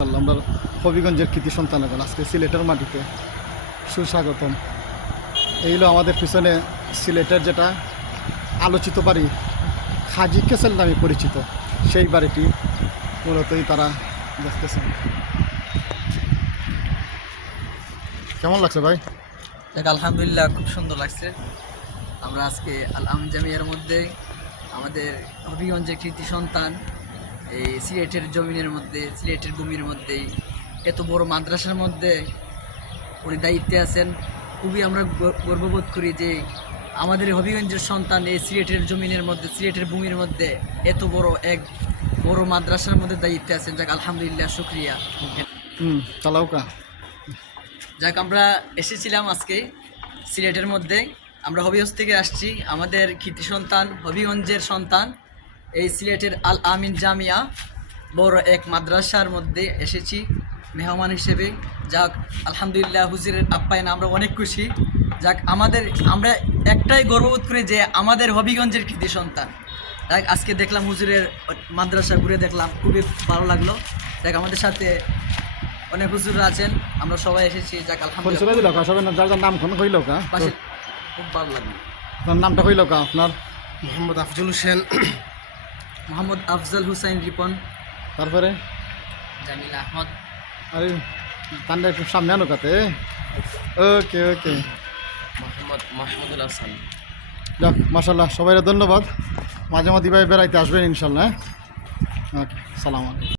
আমরা হবিগঞ্জের কৃতি সন্তানগণ আজকে সিলেটের মাটিতে সুস্বাগতম। এই হলো আমাদের পিছনে সিলেটের যেটা আলোচিত বাড়ি হাজি কেসেল নামে পরিচিত, সেই বাড়িটি মূলতই তারা দেখতেছেন। কেমন লাগছে ভাই? আলহামদুলিল্লাহ, খুব সুন্দর লাগছে। আমরা আজকে আল আম জামিয়ার মধ্যে আমাদের হবিগঞ্জের কৃতি সন্তান এই সিলেটের জমিনের মধ্যে, সিলেটের ভূমির মধ্যে এত বড় মাদ্রাসার মধ্যে উনি দায়িত্বে আছেন। খুবই আমরা গর্ববোধ করি যে আমাদের হবিগঞ্জের সন্তান এই সিলেটের জমিনের মধ্যে, সিলেটের ভূমির মধ্যে এত বড় মাদ্রাসার মধ্যে দায়িত্বে আছেন। যাক আলহামদুলিল্লাহ, শুক্রিয়া। চালাউকা যাক, আমরা এসেছিলাম আজকে সিলেটের মধ্যে, আমরা হবিগঞ্জ থেকে আসছি। আমাদের কৃতি সন্তান, হবিগঞ্জের সন্তান এই সিলেটের আল আমিন জামিয়া বড় এক মাদ্রাসার মধ্যে এসেছি মেহমান হিসেবে। যাক আলহামদুলিল্লাহ, হুজুরের আপ্যায়নে আমরা অনেক খুশি। যাক আমরা একটাই গর্ববোধ করি যে আমাদের হবিগঞ্জের কৃতি সন্তান। যাক আজকে দেখলাম হুজুরের মাদ্রাসা ঘুরে দেখলাম, খুবই ভালো লাগলো। যাক আমাদের সাথে অনেক হুজুররা আছেন, আমরা সবাই এসেছি। যাক আলহামদুলিল্লাহ, নাম হইল কা পাশে খুব ভালো লাগলো। আপনার নামটা হইল কা? আপনার মোহাম্মদ আফজল হোসেন। মোহাম্মদ আফজল হুসাইন রিপন। তারপরে জামিল আহমদ। আরে তান্ডা একটু সামনে আনো কাতে। ওকে ওকে, মোহাম্মদ মাহমুদুল হাসান। যাক মাশাল্লাহ, সবাই ধন্যবাদ। মাঝে মাঝে ভাই বেড়াইতে আসবেন ইনশাল্লাহ। ওকে, সালাম আলাইকুম।